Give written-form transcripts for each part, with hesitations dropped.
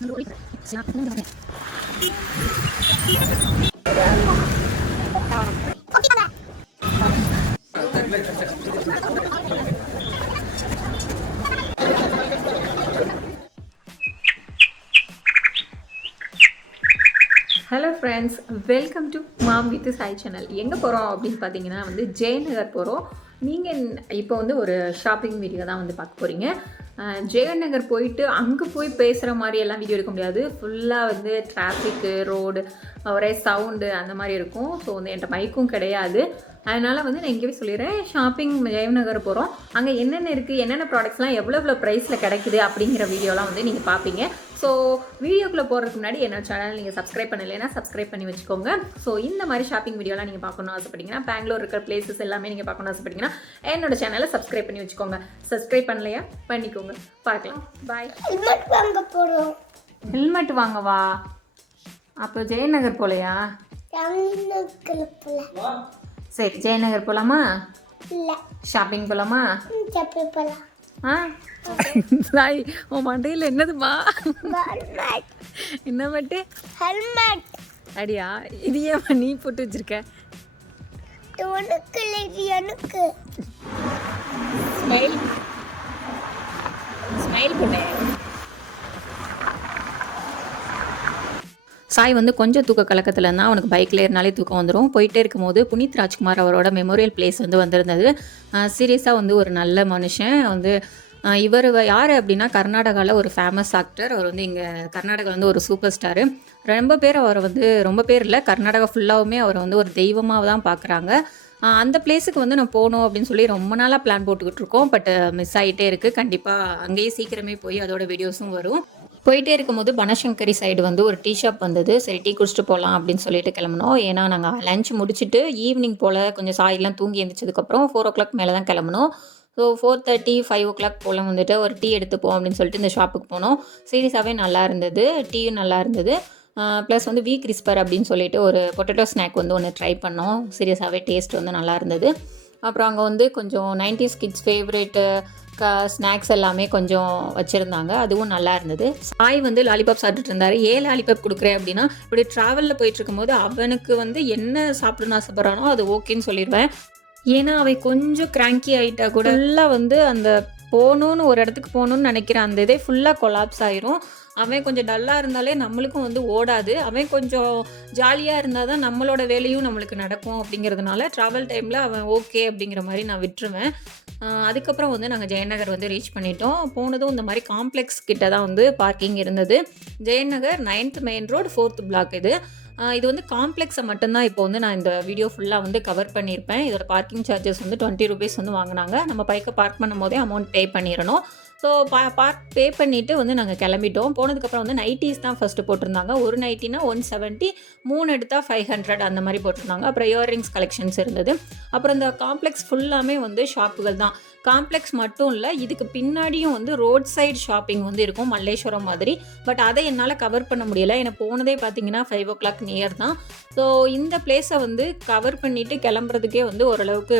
Hello friends, welcome to mom with chai channel. எங்கே போகிறோம் அப்படின்னு பார்த்தீங்கன்னா ஜெயநகர் போகிறோம். நீங்கள் இப்போ ஒரு ஷாப்பிங் வீடியோ தான் பார்க்க போகிறீங்க. ஜெயநகர் போயிட்டு அங்கே போய் பேசுகிற மாதிரி எல்லாம் வீடியோ எடுக்க முடியாது. ஃபுல்லாக டிராஃபிக்கு, ரோடு, ஒரே சவுண்டு அந்த மாதிரி இருக்கும். ஸோ என்கிட்ட மைக்கும் கிடையாது. அதனால் நான் இங்கேயே சொல்லிடுறேன். ஷாப்பிங் ஜெயநகர் போகிறோம். அங்கே என்னென்ன இருக்குது, என்னென்ன ப்ராடக்ட்ஸ்லாம் எவ்வளோ ப்ரைஸில் கிடைக்குது அப்படிங்கிற வீடியோலாம் நீங்கள் பார்ப்பீங்க. ஸோ வீடியோக்குள்ளே போகிறதுக்கு முன்னாடி என்னோட சேனல் நீங்கள் சப்ஸ்கிரைப் பண்ணலைன்னா சப்ஸ்கிரைப் பண்ணி வச்சுக்கோங்க. ஸோ இந்த மாதிரி ஷாப்பிங் வீடியோலாம் நீங்கள் பார்க்கணும்னு ஆசைப்பட்டீங்கன்னா, பெங்களூர் இருக்கிற பிளேசஸ் எல்லாமே நீங்கள் பார்க்கணும்னு ஆசைப்பட்டீங்கன்னா என்னோட சேனலை சப்ஸ்கிரைப் பண்ணி வச்சுக்கோங்க. சப்ஸ்கிரைப் பண்ணலையா பண்ணிக்கோங்க. பார்க்கலாம். பாய். ஹெல்மெட் வாங்க போகிறோம். ஹெல்மெட் வாங்கவா? அப்போ ஜெயநகர் போகலையா? சரி, ஜெயநகர் போகலாமா? இல்லை, ஷாப்பிங் போகலாமா? ஷாப்பிங் போகலாம். ஆ சாய், உன் மண்டையில் என்னதுமா? என்ன மட்டு? ஹெல்மெட். அடியா, இது ஏன் நீ போட்டு வச்சிருக்க? உனக்கு இல்லை, எனக்கு. ஸ்மைல் ஸ்மைல் பண்ணு. சாய் கொஞ்சம் தூக்க கலக்கத்தில் இருந்தால் அவனுக்கு பைக்கில் ஏறினாலே தூக்கம் வந்துடும். போயிட்டே இருக்கும்போது புனித் ராஜ்குமார் அவரோட மெமோரியல் பிளேஸ் வந்திருந்தது. சீரியஸாக ஒரு நல்ல மனுஷன். இவர் யார் அப்படின்னா, கர்நாடகாவில் ஒரு ஃபேமஸ் ஆக்டர். அவர் இங்கே கர்நாடகாவில் ஒரு சூப்பர் ஸ்டாரு. ரொம்ப பேர் அவரை ரொம்ப பேர் இல்லை, கர்நாடகா ஃபுல்லாகவுமே அவரை ஒரு தெய்வமாக தான் பார்க்குறாங்க. அந்த பிளேஸுக்கு நான் போகணும் அப்படின்னு சொல்லி ரொம்ப நாளாக பிளான் போட்டுக்கிட்டு இருக்கோம். பட் மிஸ் ஆகிட்டே இருக்குது. கண்டிப்பாக அங்கேயே சீக்கிரமே போய் அதோட வீடியோஸும் வரும். போயிட்டே இருக்கும்போது பனசங்கரி சைடு ஒரு டீ ஷாப் வந்தது. சரி, டீ குடிச்சிட்டு போகலாம் அப்படின்னு சொல்லிட்டு கிளம்புனோம். ஏன்னா நாங்கள் லஞ்ச் முடிச்சுட்டு ஈவினிங் போல் கொஞ்சம் சாயெல்லாம் தூங்கி எழுந்திரிச்சதுக்கப்புறம் 4 o'clock மேலே தான் கிளம்புனோம். ஸோ 4:30, 5 o'clock போல் ஒரு டீ எடுத்துப்போம் அப்படின்னு சொல்லிட்டு இந்த ஷாப்புக்கு போனோம். சீரியஸாகவே நல்லா இருந்தது, டீயும் நல்லா இருந்தது. ப்ளஸ் வீ கிறிஸ்பர் அப்படின்னு சொல்லிட்டு ஒரு பொட்டேட்டோ ஸ்நாக் ஒன்று ட்ரை பண்ணோம். சீரியஸாகவே டேஸ்ட் நல்லா இருந்தது. அப்புறம் அங்கே கொஞ்சம் 90s கிட்ஸ் ஃபேவரேட்டு ஸ்நாக்ஸ் எல்லாமே கொஞ்சம் வச்சுருந்தாங்க. அதுவும் நல்லா இருந்தது. சாய் லாலிபாப் சாப்பிட்டுட்டு இருந்தார். ஏன் லாலிபாப் கொடுக்குறேன் அப்படின்னா, இப்படி ட்ராவலில் போயிட்டு இருக்கும்போது அவனுக்கு என்ன சாப்பிடணும்னு ஆசைப்பட்றானோ அது ஓகேன்னு சொல்லிடுவேன். ஏன்னா அவை கொஞ்சம் கிராங்கி ஆகிட்டா கூட ஃபுல்லாக அந்த போகணுன்னு ஒரு இடத்துக்கு போகணுன்னு நினைக்கிறேன், அந்த இதே ஃபுல்லாக கொலாப்ஸ் ஆயிரும். அவன் கொஞ்சம் டல்லாக இருந்தாலே நம்மளுக்கும் ஓடாது. அவன் கொஞ்சம் ஜாலியாக இருந்தால் தான் நம்மளோட வேலையும் நம்மளுக்கு நடக்கும். அப்படிங்கிறதுனால ட்ராவல் டைமில் அவன் ஓகே அப்படிங்கிற மாதிரி நான் விட்டுருவேன். அதுக்கப்புறம் நாங்கள் ஜெயநகர் ரீச் பண்ணிட்டோம். போனதும் இந்த மாதிரி காம்ப்ளெக்ஸ் கிட்ட தான் பார்க்கிங் இருந்தது. Jayanagar 9th main road 4th block. இது காம்ப்ளெக்ஸை மட்டும்தான் இப்போ நான் இந்த வீடியோ ஃபுல்லாக கவர் பண்ணியிருப்பேன். இதோட பார்க்கிங் சார்ஜஸ் 20 rupees வாங்கினாங்க. நம்ம பைக்கை பார்க் பண்ணும் போதே அமௌண்ட் பே பண்ணிடணும். ஸோ பார்க் பே பண்ணிவிட்டு நாங்கள் கிளம்பிட்டோம். போனதுக்கப்புறம் நைட்டிஸ் தான் ஃபஸ்ட்டு போட்டிருந்தாங்க. ஒரு நைட்டினா 170, 3 எடுத்தால் 500 அந்த மாதிரி போட்டிருந்தாங்க. அப்புறம் இயர்ரிங்ஸ் கலெக்ஷன்ஸ் இருந்தது. அப்புறம் இந்த காம்ப்ளெக்ஸ் ஃபுல்லாமே ஷாப்புகள் தான். காம்ப்ளெக்ஸ் மட்டும் இல்லை, இதுக்கு பின்னாடியும் ரோட் சைடு ஷாப்பிங் இருக்கும், மல்லேஸ்வரம் மாதிரி. பட் அதை என்னால் கவர் பண்ண முடியலை. எனக்கு போனதே பார்த்தீங்கன்னா 5 o'clock நியர் தான். ஸோ இந்த பிளேஸை கவர் பண்ணிவிட்டு கிளம்புறதுக்கே ஓரளவுக்கு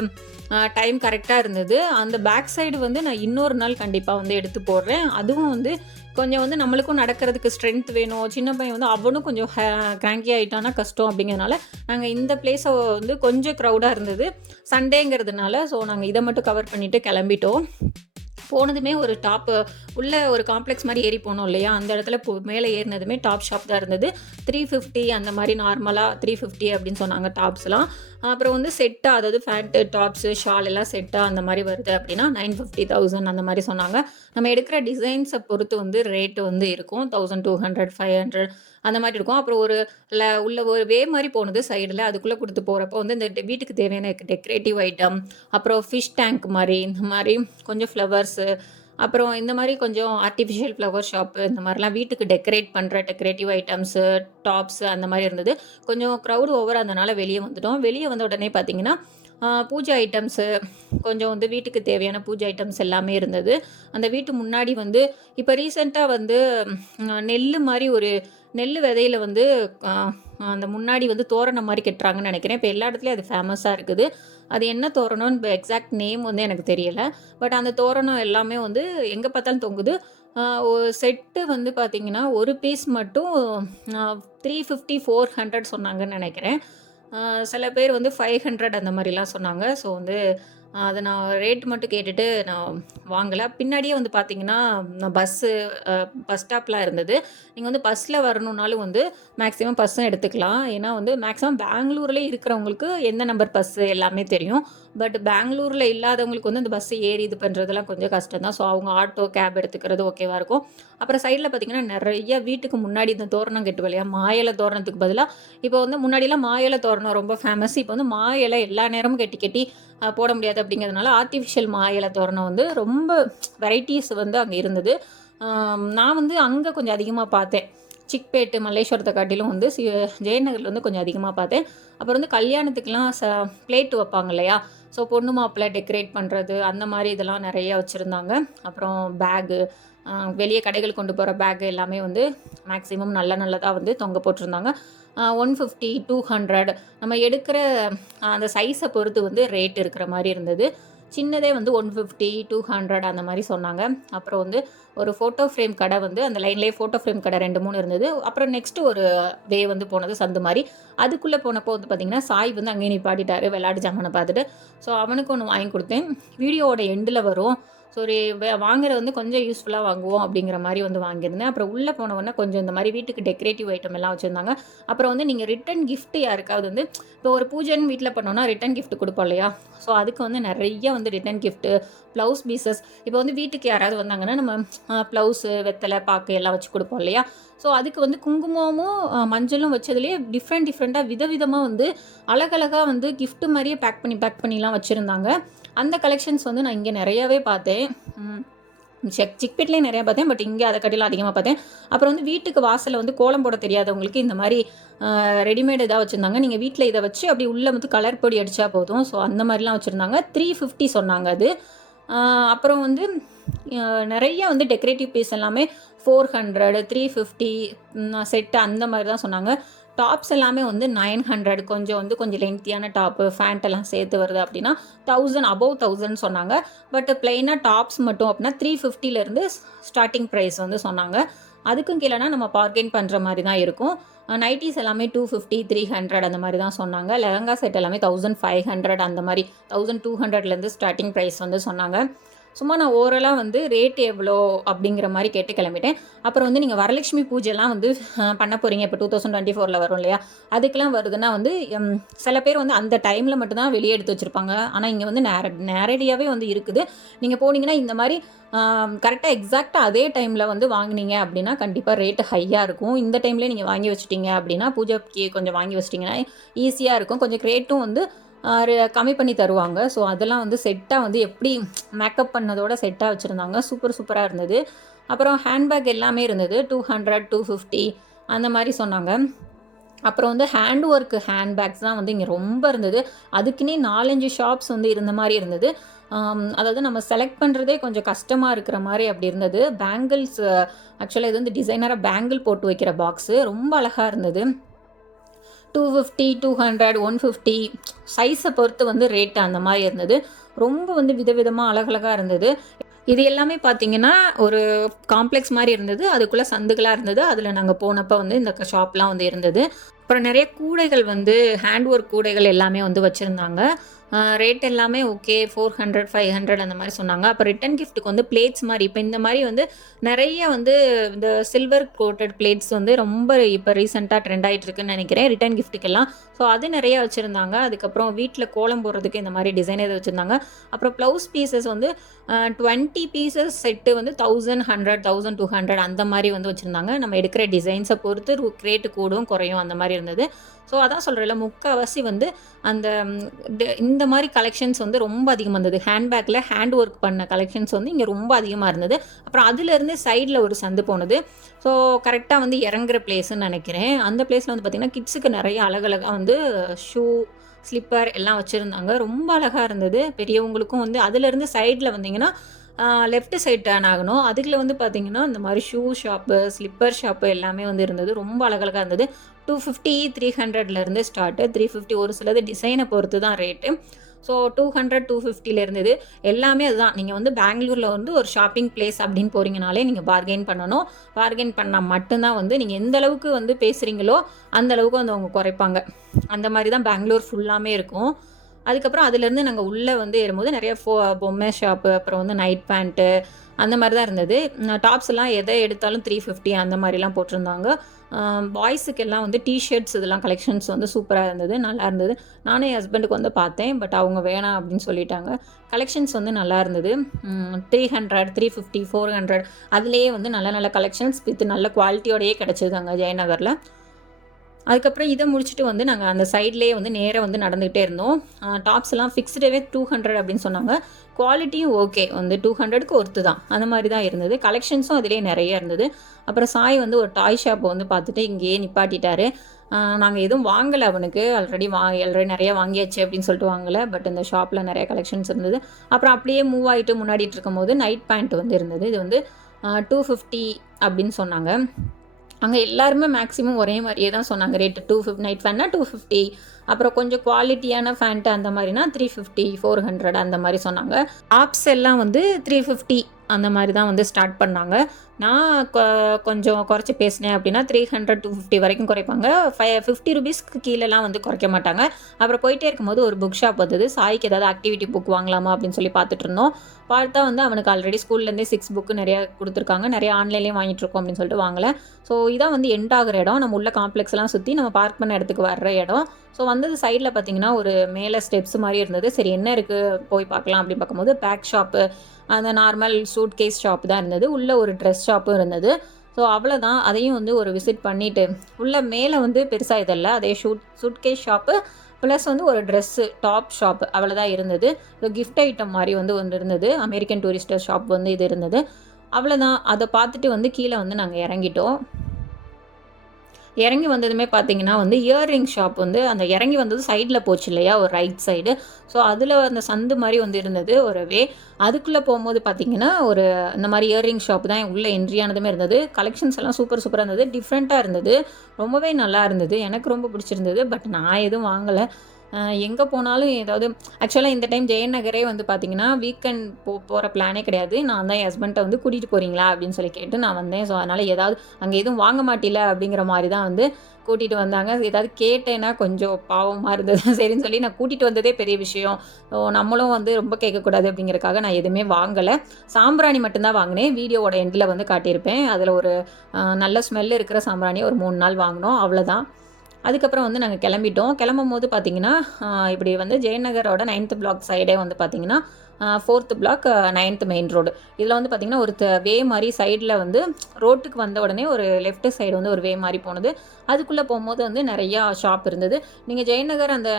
டைம் கரெக்டாக இருந்தது. அந்த பேக் சைடு நான் இன்னொரு நாள் கண்டிப்பாக எடுத்து போடுறேன். அதுவும் கொஞ்சம் நம்மளுக்கும் நடக்கிறதுக்கு ஸ்ட்ரென்த் வேணும். சின்ன பையன் அவனும் கொஞ்சம் கிராங்கி ஆகிட்டானா கஷ்டம். அப்படிங்கிறதுனால நாங்கள் இந்த பிளேஸை கொஞ்சம் க்ரௌடாக இருந்தது சண்டேங்கிறதுனால. ஸோ நாங்கள் இதை மட்டும் கவர் பண்ணிவிட்டு கிளம்பிட்டோம். போனதுமே ஒரு டாப்பு உள்ள ஒரு காம்ப்ளெக்ஸ் மாதிரி ஏறி போனோம் இல்லையா, அந்த இடத்துல மேலே ஏறினதுமே டாப் ஷாப் தான் இருந்தது. 350 அந்த மாதிரி, நார்மலாக 350 அப்படின்னு சொன்னாங்க டாப்ஸ்லாம். அப்புறம் செட்டாக, அதாவது ஃபேண்ட்டு, டாப்ஸு, ஷால் எல்லாம் செட்டாக அந்த மாதிரி வருது அப்படின்னா 950,000 அந்த மாதிரி சொன்னாங்க. நம்ம எடுக்கிற டிசைன்ஸை பொறுத்து ரேட்டு இருக்கும். 1200, 500 அந்த மாதிரி இருக்கும். அப்புறம் உள்ள ஒரு வே மாதிரி போனது சைடில். அதுக்குள்ளே கொடுத்து போகிறப்போ இந்த வீட்டுக்கு தேவையான டெக்கரேட்டிவ் ஐட்டம், அப்புறம் ஃபிஷ் டேங்க் மாதிரி, இந்த மாதிரி கொஞ்சம் ஃப்ளவர்ஸு, அப்புறம் இந்த மாதிரி கொஞ்சம் ஆர்டிஃபிஷியல் ஃப்ளவர் ஷாப்பு, இந்த மாதிரிலாம் வீட்டுக்கு டெக்கரேட் பண்ணுற டெக்கரேட்டிவ் ஐட்டம்ஸு, டாப்ஸு அந்த மாதிரி இருந்தது. கொஞ்சம் க்ரௌடு ஓவர் அதனால் வெளியே வந்துட்டோம். வெளியே வந்த உடனே பார்த்திங்கன்னா பூஜை ஐட்டம்ஸு, கொஞ்சம் வீட்டுக்கு தேவையான பூஜை ஐட்டம்ஸ் எல்லாமே இருந்தது. அந்த வீட்டு முன்னாடி இப்போ ரீசெண்டாக நெல் மாதிரி ஒரு நெல் விதையில வந்து அ அந்த முன்னாடி வந்து தோரணம் மாரி கட்டுறாங்கன்னு நெனைக்கிறேன். இப்ப எல்லா இடத்துலயும் அது ஃபேமஸா இருக்குது. அது என்ன தோரணம்னு இப்ப எக்ஸாக்ட் நேம் வந்து எனக்கு தெரியல. பட் அந்த தோரணம் எல்லாமே வந்து எங்க பார்த்தாலும் தொங்குது. ஒரு செட்டு வந்து பார்த்தீங்கன்னா, ஒரு பீஸ் மட்டும் அ 350, 400 சொன்னாங்கன்னு நெனைக்கிறேன். சில பேர் வந்து 500 அந்த மாரிலாம் சொன்னாங்க. ஸோ வந்து அத நான் ரேட் மட்டும் கேட்டுட்டு நான் வாங்கல. பின்னாடியே வந்து பார்த்தீங்கன்னா, அ பஸ் ஸ்டாப்லாம் இருந்தது. நீங்க வந்து பஸ்ல வரணும்னாலும் வந்து மேக்ஸிமம் பஸ்ஸும் எடுத்துக்கலாம். ஏன்னா வந்து மேக்ஸிமம் பெங்களூர்லயே இருக்கிறவங்களுக்கு எந்த நம்பர் பஸ்ஸு எல்லாமே தெரியும். பட் பெங்களூர்ல இல்லாதவங்களுக்கு வந்து அந்த பஸ் ஏறி இது பண்றதெல்லாம் கொஞ்சம் கஷ்டம் தான். ஸோ அவங்க ஆட்டோ, கேப் எடுத்துக்கிறது ஓகேவா இருக்கும். அப்புறம் சைட்ல பார்த்தீங்கன்னா, நெறைய வீட்டுக்கு முன்னாடி இந்த தோரணம் கட்டுவோம் இல்லையா? மா இல தோரணத்துக்கு பதிலா இப்போ வந்து முன்னாடிலாம் மா இல தோரணம் ரொம்ப ஃபேமஸ். இப்போ வந்து மா இல எல்லா நேரமும் கட்டி கட்டி போட முடியாது அப்படிங்கிறதுனால, ஆர்ட்டிஃபிஷியல் மா இல தோரணம் வந்து ரொம்ப வெரைட்டீஸ் வந்து அங்க இருந்தது. நான் வந்து அங்க கொஞ்சம் அதிகமா பார்த்தேன். சிக்பேட்டு, மல்லேஸ்வரத்த காட்டிலும் வந்து ஜெயநகர்ல வந்து கொஞ்சம் அதிகமா பார்த்தேன். அப்புறம் வந்து கல்யாணத்துக்குலாம் பிளேட் வைப்பாங்க இல்லையா? ஸோ பொண்ணு மாப்பிள்ளை டெக்கரேட் பண்ணுறது அந்த மாரி இதெல்லாம் நெறைய வச்சுருந்தாங்க. அப்புறம் பேகு, வெளிய கடைகளுக்கு கொண்டு போற பேக் எல்லாமே வந்து மேக்ஸிமம் நல்லதா வந்து தொங்க போட்டிருந்தாங்க. 150, 200 நம்ம எடுக்கிற அந்த சைஸை பொறுத்து வந்து ரேட் இருக்கிற மாரி இருந்தது. சின்னதே வந்து 150, 200 அந்த மாரி சொன்னாங்க. அப்புறம் வந்து ஒரு ஃபோட்டோ ஃப்ரேம் கடை வந்து அந்த லைன்லேயே ஃபோட்டோ ஃப்ரேம் கடை 2, 3 இருந்தது. அப்புறம் நெக்ஸ்ட்டு ஒரு வந்து போனது சந்து மாரி. அதுக்குள்ளே போனப்போ வந்து பார்த்தீங்கன்னா, சாய் வந்து அங்கேயே நிப்பாட்டிட்டாரு விளையாட்டு ஜாமானை பார்த்துட்டு. ஸோ அவனுக்கு ஒண்ணு வாங்கி குடுத்தேன். வீடியோவோட எண்டுல வரும். ஸோ ஒரு வாங்குறது வந்து கொஞ்சம் யூஸ்ஃபுல்லா வாங்குவோம் அப்படிங்கிற மாரி வந்து வாங்கியிருந்தேன். அப்புறம் உள்ளே போனவுடனே கொஞ்சம் இந்த மாரி வீட்டுக்கு டெக்கரேட்டிவ் ஐட்டம் எல்லாம் வச்சுருந்தாங்க. அப்புறம் வந்து நீங்க ரிட்டர்ன் கிஃப்ட் யாருக்காவது வந்து இப்போ ஒரு பூஜைன்னு வீட்ல பண்ணோம்னா ரிட்டர்ன் கிஃப்ட் குடுப்போம் இல்லையா? ஸோ அதுக்கு வந்து நெறைய வந்து ரிட்டர்ன் கிஃப்ட்டு, ப்ளவுஸ் பீசஸ் இப்போ வந்து வீட்டுக்கு யாராவது வந்தாங்கன்னா, நம்ம ப்ளவுஸு, வெத்தலை, பாக்கு எல்லாம் வச்சு குடுப்போம் இல்லையா? ஸோ அதுக்கு வந்து குங்குமமும், மஞ்சளும் வச்சதுலேயே டிஃப்ரெண்ட்டா விதவிதமா வந்து அழகழகா வந்து கிஃப்ட் மாரியே பேக் பண்ணிலாம் வச்சிருந்தாங்க. அந்த கலெக்ஷன்ஸ் வந்து நான் இங்க நெறையாவே பார்த்தேன். ம். சிக்பேட்லேயே நெறையா பார்த்தேன். பட் இங்க அத காட்டிலும் அதிகமா பார்த்தேன். அப்புறம் வந்து வீட்டுக்கு வாசல்ல வந்து கோலம் போட தெரியாதவங்களுக்கு இந்த மாரி ரெடிமேட் இதா வச்சிருந்தாங்க. நீங்க வீட்ல இத வச்சு அப்படியே உள்ள வந்து கலர் பொடி அடிச்சா போதும். ஸோ அந்த மாரிலாம் வச்சிருந்தாங்க. 350 சொன்னாங்க அது. அ அப்புறம் வந்து நெறைய வந்து டெக்கரேட்டிவ் பீஸ் எல்லாமே 400, 350 செட் அந்த மாரி தான் சொன்னாங்க. டாப்ஸ் எல்லாமே வந்து 900 கொஞ்சம் லென்த்தியான டாப்பு, ஃபேண்ட் எல்லாம் சேர்த்து வருது அப்படின்னா 1000 அபோவ் 1000 சொன்னாங்க. பட் பிளெயினா டாப்ஸ் மட்டும் அப்படின்னா 350லேருந்து ஸ்டார்ட்டிங் ப்ரைஸ் வந்து சொன்னாங்க. அதுக்கும் கீழனா நம்ம பார்கெயின் பண்ணுற மாரி தான் இருக்கும். நைட்டீஸ் எல்லாமே 250, 300 அந்த மாரி தான் சொன்னாங்க. லெஹங்கா செட் எல்லாமே 1500 அந்த மாரி 1200லேருந்து ஸ்டார்ட்டிங் ப்ரைஸ் வந்து சொன்னாங்க. சும்மா நான் ஓரலா வந்து ரேட் எவ்வளோ அப்படிங்கிற மாரி கேட்டு கிளம்பிட்டேன். அப்புறம் வந்து நீங்க வரலட்சுமி பூஜைலாம் வந்து பண்ண போறீங்க. இப்போ 2024ல வரும் இல்லையா? அதுக்கெல்லாம் வருதுன்னா வந்து சில பேர் வந்து அந்த டைம்ல மட்டும் தான் வெளிய எடுத்து வச்சிருப்பாங்க. ஆனா இங்க வந்து நேரடியாவே வந்து இருக்குது. நீங்க போனீங்கன்னா இந்த மாரி கரெக்ட்டா எக்ஸாக்ட்டா அதே டைம்ல வந்து வாங்குனீங்க அப்படின்னா, கண்டிப்பா ரேட் ஹையா இருக்கும். இந்த டைம்லயே நீங்க வாங்கி வச்சுட்டீங்க அப்படின்னா, பூஜைக்கு கொஞ்சம் வாங்கி வச்சுட்டீங்கன்னா ஈஸியா இருக்கும். கொஞ்சம் ரேட்டும் வந்து கம்மி பண்ணி தருவாங்க. ஸோ அதெல்லாம் வந்து செட்டா வந்து எப்படி மேக்கப் பண்ணதோட செட்டா வச்சிருந்தாங்க. சூப்பரா இருந்தது. அப்புறம் ஹேண்ட்பேக் எல்லாமே இருந்தது. 200, 250 அந்த மாரி சொன்னாங்க. அப்புறம் வந்து ஹேண்ட் ஒர்க் ஹேண்ட்பேக்ஸ் தான் வந்து இங்க ரொம்ப இருந்தது. அதுக்குன்னே 4, 5 ஷாப்ஸ் வந்து இருந்த மாரி இருந்தது. அதாவது நம்ம செலக்ட் பண்ணுறதே கொஞ்சம் கஷ்டமா இருக்கிற மாரி அப்படி இருந்தது. பேங்கிள்ஸ் ஆக்சுவலா இது வந்து டிசைனரா பேங்கிள் போட்டு வைக்கிற பாக்ஸு. ரொம்ப அழகா இருந்தது. 250, 200, 150 சைஸை பொறுத்து வந்து ரேட் அந்த மாரி இருந்தது. ரொம்ப வந்து விதவிதமா அழகழகா இருந்தது. இது எல்லாமே பார்த்தீங்கன்னா, ஒரு காம்ப்ளெக்ஸ் மாரி இருந்தது. அதுக்குள்ள சந்துகளா இருந்தது. அதில நாங்க போனப்ப வந்து இந்த ஷாப்லாம் வந்து இருந்தது. அப்புறம் நெறைய கூடைகள் வந்து ஹேண்ட் ஒர்க் கூடைகள் எல்லாமே வந்து வச்சிருந்தாங்க. ரேட் எல்லாமே ஓகே 400, 500 அந்த மாரி சொன்னாங்க. அப்ப ரிட்டர்ன் கிஃப்ட்டுக்கு வந்து பிளேட்ஸ் மாரி இப்ப இந்த மாரி வந்து நெறைய வந்து இந்த சில்வர் கோட்டட் பிளேட்ஸ் வந்து ரொம்ப இப்ப ரீசென்ட்டா ட்ரெண்ட் ஆயிட்டு இருக்குன்னு நெனைக்கிறேன். ரிட்டர்ன் கிஃப்ட்டுக்கெல்லாம். ஸோ அது நெறைய வச்சிருந்தாங்க. அதுக்கப்புறம் வீட்ல கோலம் போடுறதுக்கு இந்த மாரி டிசைன் எதுவும் வச்சிருந்தாங்க. அப்புறம் ப்ளவுஸ் பீசஸ் வந்து 20 பீசஸ் செட்டு வந்து 1100, 1200 அந்த மாரி வந்து வச்சிருந்தாங்க. நம்ம எடுக்கிற டிசைன்ஸை பொறுத்து ரேட்டு கூடும், குறையும் அந்த மாரி இருந்தது. ஸோ அதான் சொல்றேன்ல, முக்காவாசி வந்து அந்த இந்த மாரி கலெக்ஷன்ஸ் வந்து ரொம்ப அதிகமா இருந்தது. ஹேண்ட்பேக்கில் ஹேண்ட் ஒர்க் பண்ண கலெக்ஷன்ஸ் வந்து இங்கே ரொம்ப அதிகமா இருந்தது. அப்புறம் அதுலேருந்து சைடில் ஒரு சந்து போனது. ஸோ கரெக்டாக வந்து இறங்குற பிளேஸ்ன்னு நினைக்கிறேன். அந்த பிளேஸில் வந்து பார்த்திங்கன்னா கிட்ஸுக்கு நிறைய அழகழகாக வந்து ஷூ, ஸ்லிப்பர் எல்லாம் வச்சுருந்தாங்க. ரொம்ப அழகாக இருந்தது. பெரியவங்களுக்கும் வந்து அதுலேருந்து சைடில் வந்தீங்கன்னா லெஃப்ட் சைட் டர்ன் ஆகணும். அதுக்குள்ள வந்து பார்த்தீங்கன்னா, இந்த மாரி ஷூ ஷாப்பு, ஸ்லிப்பர் ஷாப்பு எல்லாமே வந்து இருந்தது. ரொம்ப அழகழகா இருந்தது. 250, 300லேருந்து ஸ்டார்ட்டு. 350 ஒரு சிலது டிசைனை பொறுத்து தான் ரேட்டு. ஸோ 200, 250ல இருந்தது. எல்லாமே அதுதான். நீங்க வந்து பெங்களூர்ல வந்து ஒரு ஷாப்பிங் பிளேஸ் அப்படின்னு போறீங்கனாலே நீங்க பார்கெயின் பண்ணணும். பார்கெயின் பண்ணா மட்டும் தான் வந்து நீங்க எந்த அளவுக்கு வந்து பேசுறீங்களோ, அந்த அளவுக்கு வந்து அவங்க குறைப்பாங்க. அந்த மாரி தான் பெங்களூர் ஃபுல்லாமே இருக்கும். அதுக்கப்புறம் அதுலேருந்து நாங்கள் உள்ளே வந்து ஏறும்போது நிறைய பொம்மை ஷாப்பு, அப்புறம் வந்து நைட் பேண்ட்டு அந்த மாதிரி தான் இருந்தது. டாப்ஸ் எல்லாம் எதை எடுத்தாலும் 350 அந்த மாதிரிலாம் போட்டிருந்தாங்க. பாய்ஸுக்கெல்லாம் வந்து டிஷர்ட்ஸ் இதெல்லாம் கலெக்ஷன்ஸ் வந்து சூப்பராக இருந்தது, நல்லா இருந்தது. நானும் என் ஹஸ்பண்டுக்கு வந்து பார்த்தேன், பட் அவங்க வேணாம் அப்படின்னு சொல்லிட்டாங்க. கலெக்ஷன்ஸ் வந்து நல்லா இருந்தது. 300, 350, 400 அதுலேயே வந்து நல்ல நல்ல கலெக்ஷன்ஸ் வித் நல்ல குவாலிட்டியோடையே கிடச்சிது அங்கே ஜெயநகரில். அதுக்கப்புறம் இதை முடிச்சுட்டு வந்து நாங்கள் அந்த சைட்லேயே வந்து நேராக வந்து நடந்துகிட்டே இருந்தோம். டாப்ஸ் எல்லாம் ஃபிக்ஸ்டே 200 அப்படின்னு சொன்னாங்க. குவாலிட்டியும் ஓகே, வந்து 200க்கு ஒர்த்து தான், அந்த மாதிரி தான் இருந்தது. கலெக்ஷன்ஸும் அதிலே நிறைய இருந்தது. அப்புறம் சாய் வந்து ஒரு டாய் ஷாப் வந்து பார்த்துட்டு இங்கேயே நிப்பாட்டிட்டாரு. நாங்கள் எதுவும் வாங்கலை, அவனுக்கு ஆல்ரெடி நிறைய வாங்கியாச்சு அப்படின்னு சொல்லிட்டு வாங்கலை. பட் இந்த ஷாப்பில் நிறைய கலெக்ஷன்ஸ் இருந்தது. அப்புறம் அப்படியே மூவ் ஆகிட்டு முன்னாடிட்டு இருக்கும்போது நைட் பேண்ட் வந்து இருந்தது. இது வந்து 250 அப்படின்னு சொன்னாங்க. அங்கே எல்லாருமே மேக்ஸிமம் ஒரே மாதிரியே தான் சொன்னாங்க ரேட்டு. 250 நைட் ஃபேன்னா 250, அப்புறம் கொஞ்சம் குவாலிட்டியான ஃபேண்ட்டு அந்த மாதிரினா 350, 400 அந்த மாதிரி சொன்னாங்க. டாப்ஸ் எல்லாம் வந்து 350 அந்த மாதிரி தான் வந்து ஸ்டார்ட் பண்ணாங்க. நான் கொஞ்சம் குறைச்சி பேசினேன் அப்படின்னா 300, 250 வரைக்கும் குறைப்பாங்க. 50 ருபீஸ்க்கு கீழெலாம் வந்து குறைக்க மாட்டாங்க. அப்புறம் போயிட்டே இருக்கும்போது ஒரு புக் ஷாப் வந்தது. சாய்க்கு ஏதாவது ஆக்டிவிட்டி புக் வாங்கலாமா அப்படின்னு சொல்லி பார்த்துட்டு இருந்தோம். பார்த்தா வந்து அவனுக்கு ஆல்ரெடி ஸ்கூல்லேருந்தே 6 புக்கு நிறையா கொடுத்துருக்காங்க. நிறைய ஆன்லைன்லேயும் வாங்கிட்டு இருக்கோம் அப்படின்னு சொல்லிட்டு வாங்கலை. ஸோ இதான் வந்து எண்ட் ஆகிற இடம். நம்ம உள்ள காம்ப்ளெக்ஸ்லாம் சுற்றி நம்ம பார்க் பண்ண இடத்துக்கு வர்ற இடம். ஸோ வந்தது சைடில் பார்த்தீங்கன்னா ஒரு மேலே ஸ்டெப்ஸ் மாதிரி இருந்தது. சரி என்ன இருக்குது போய் பார்க்கலாம் அப்படின்னு பார்க்கும்போது பேக் ஷாப்பு, அந்த நார்மல் சூட் கேஸ் ஷாப் தான் இருந்தது. உள்ளே ஒரு ட்ரெஸ் ஷாப்பும் இருந்தது. ஸோ அவ்வளோதான். அதையும் வந்து ஒரு விசிட் பண்ணிவிட்டு உள்ளே மேலே வந்து பெருசாக இதல்ல, அதே சூட் கேஸ் ஷாப்பு ப்ளஸ் வந்து ஒரு ட்ரெஸ்ஸு டாப் ஷாப் அவ்வளோதான் இருந்தது. கிஃப்ட் ஐட்டம் மாதிரி வந்து ஒன்று இருந்தது. அமெரிக்கன் டூரிஸ்டர் ஷாப் வந்து இது இருந்தது. அவ்வளோதான். அதை பார்த்துட்டு வந்து கீழே வந்து நாங்கள் இறங்கிட்டோம். இறங்கி வந்ததுமே பார்த்தீங்கன்னா வந்து இயர்ரிங் ஷாப் வந்து அந்த இறங்கி வந்தது சைடில் போச்சு இல்லையா, ஒரு ரைட் சைடு. ஸோ அதில் அந்த சந்து மாதிரி வந்து இருந்தது ஒரு வே. அதுக்குள்ளே போகும்போது பார்த்தீங்கன்னா ஒரு இந்த மாதிரி இயர்ரிங் ஷாப் தான் உள்ளே என்ட்ரியானதுமே இருந்தது. கலெக்ஷன்ஸ் எல்லாம் சூப்பராக இருந்தது, டிஃப்ரெண்ட்டாக இருந்தது, ரொம்பவே நல்லா இருந்தது. எனக்கு ரொம்ப பிடிச்சிருந்தது. பட் நான் எதுவும் வாங்கலை. எங்கே போனாலும் ஏதாவது ஆக்சுவலாக இந்த டைம் ஜெயநகரே வந்து பார்த்தீங்கன்னா வீக்கெண்ட் போகிற பிளானே கிடையாது. நான் தான் என் ஹஸ்பண்ட்டை வந்து கூட்டிகிட்டு போகிறீங்களா அப்படின்னு சொல்லி கேட்டு நான் வந்தேன். ஸோ அதனால் ஏதாவது அங்கே எதுவும் வாங்க மாட்டில அப்படிங்கிற மாதிரி தான் வந்து கூட்டிகிட்டு வந்தாங்க. ஏதாவது கேட்டேன்னா கொஞ்சம் பாவமாக இருந்தது. சரின்னு சொல்லி நான் கூட்டிகிட்டு வந்ததே பெரிய விஷயம். நம்மளும் வந்து ரொம்ப கேட்கக்கூடாது அப்படிங்கிறக்காக நான் எதுவுமே வாங்கலை. சாம்பிராணி மட்டும்தான் வாங்கினேன். வீடியோவோட எண்டில் வந்து காட்டியிருப்பேன். அதில் ஒரு நல்ல ஸ்மெல் இருக்கிற சாம்பிராணி ஒரு 3 நாள் வாங்கினோம், அவ்வளோதான். அதுக்கப்புறம் வந்து நாங்கள் கிளம்பிட்டோம். கிளம்பும்போது பார்த்தீங்கன்னா இப்படி வந்து ஜெயநகரோட 9th பிளாக் சைடே வந்து பார்த்தீங்கன்னா 4th black 9th main road. இதில் வந்து பார்த்தீங்கன்னா ஒரு வே மாதிரி சைடில் வந்து ரோட்டுக்கு வந்த உடனே ஒரு லெஃப்ட் சைடு வந்து ஒரு வே மாதிரி போனது. அதுக்குள்ளே போகும்போது வந்து நிறையா ஷாப் இருந்தது. நீங்கள் ஜெயநகர் அந்த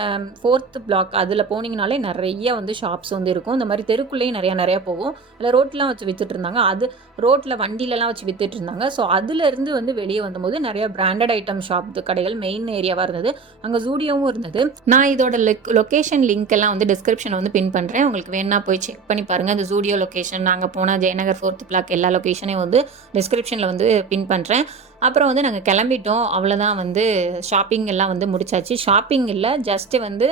4th பிளாக் அதில் போனீங்கனாலே நிறைய வந்து ஷாப்ஸ் வந்து இருக்கும். இந்த மாதிரி தெருக்குள்ளேயும் நிறையா போகும். அதில் ரோட்லாம் வச்சு விற்றுட்டு இருந்தாங்க. அது ரோட்டில் வண்டியிலலாம் வச்சு விற்றுட்டு இருந்தாங்க. ஸோ அதுலேருந்து வந்து வெளியே வந்தபோது நிறைய பிராண்டட் ஐட்டம் ஷாப் கடைகள் மெயின் ஏரியாவாக இருந்தது. அங்கே ஜூடியோவும் இருந்தது. நான் இதோட லொக்கேஷன் லிங்க் எல்லாம் வந்து டிஸ்கிரிப்ஷனில் வந்து பின் பண்ணுறேன். உங்களுக்கு வேணா போய் செக் பண்ணி பாருங்கள். இந்த ஜூடியோ லொக்கேஷன், நாங்கள் போனால் ஜெயநகர் 4th பிளாக் எல்லா லொக்கேஷனையும் வந்து டிஸ்கிரிப்ஷனில் வந்து பின் பண்ணுறேன். அப்புறம் வந்து நாங்கள் கிளம்பிட்டோம். அவ்வளோதான், வந்து ஷாப்பிங் எல்லாம் வந்து முடிச்சாச்சு. ஷாப்பிங் இல்லை, ஜஸ்ட்டு வந்து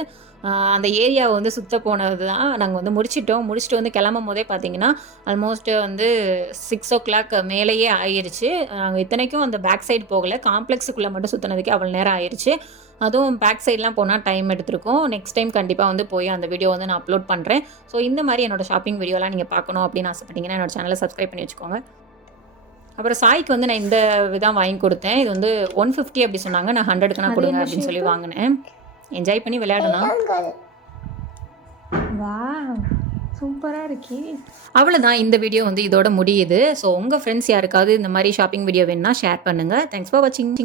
அந்த ஏரியாவை வந்து சுற்ற போனது தான். நாங்கள் வந்து முடிச்சுட்டு வந்து கிளம்பும் போதே பார்த்தீங்கன்னா ஆல்மோஸ்ட் வந்து 6 o'clock மேலேயே ஆயிடுச்சு. நாங்கள் இத்தனைக்கும் அந்த பேக் சைடு போகலை, காம்ப்ளெக்ஸுக்குள்ளே மட்டும் சுற்றினதுக்கே அவ்வளோ நேரம் ஆயிடுச்சு. அதுவும் பேக் சைட்லாம் போனால் டைம் எடுத்திருக்கும். நெக்ஸ்ட் டைம் கண்டிப்பாக வந்து போய் அந்த வீடியோ வந்து நான் அப்லோட் பண்ணுறேன். ஸோ இந்த மாதிரி என்னோட ஷாப்பிங் வீடியோலாம் நீங்கள் பார்க்கணும் அப்படின்னு ஆசைப்பட்டீங்கன்னா என்னோட சேனலை சப்ஸ்கிரைப் பண்ணி வச்சுக்கோங்க. அப்புறம் சாய்க்கு வந்து நான் இந்த விதம் வாங்கி கொடுத்தேன். இது வந்து 150 அப்படி சொன்னாங்க. நான் 100க்கு நான் கொடுங்க அப்படின்னு சொல்லி வாங்கினேன். என்ஜாய் பண்ணி விளையாடலாம். சூப்பராக இருக்கே. அவ்வளோதான், இந்த வீடியோ வந்து இதோட முடியுது. ஸோ உங்கள் ஃப்ரெண்ட்ஸ் யாருக்காவது இந்த மாதிரி ஷாப்பிங் வீடியோ வேணுன்னா ஷேர் பண்ணுங்கள். தேங்க்ஸ் ஃபார் வாட்சிங்.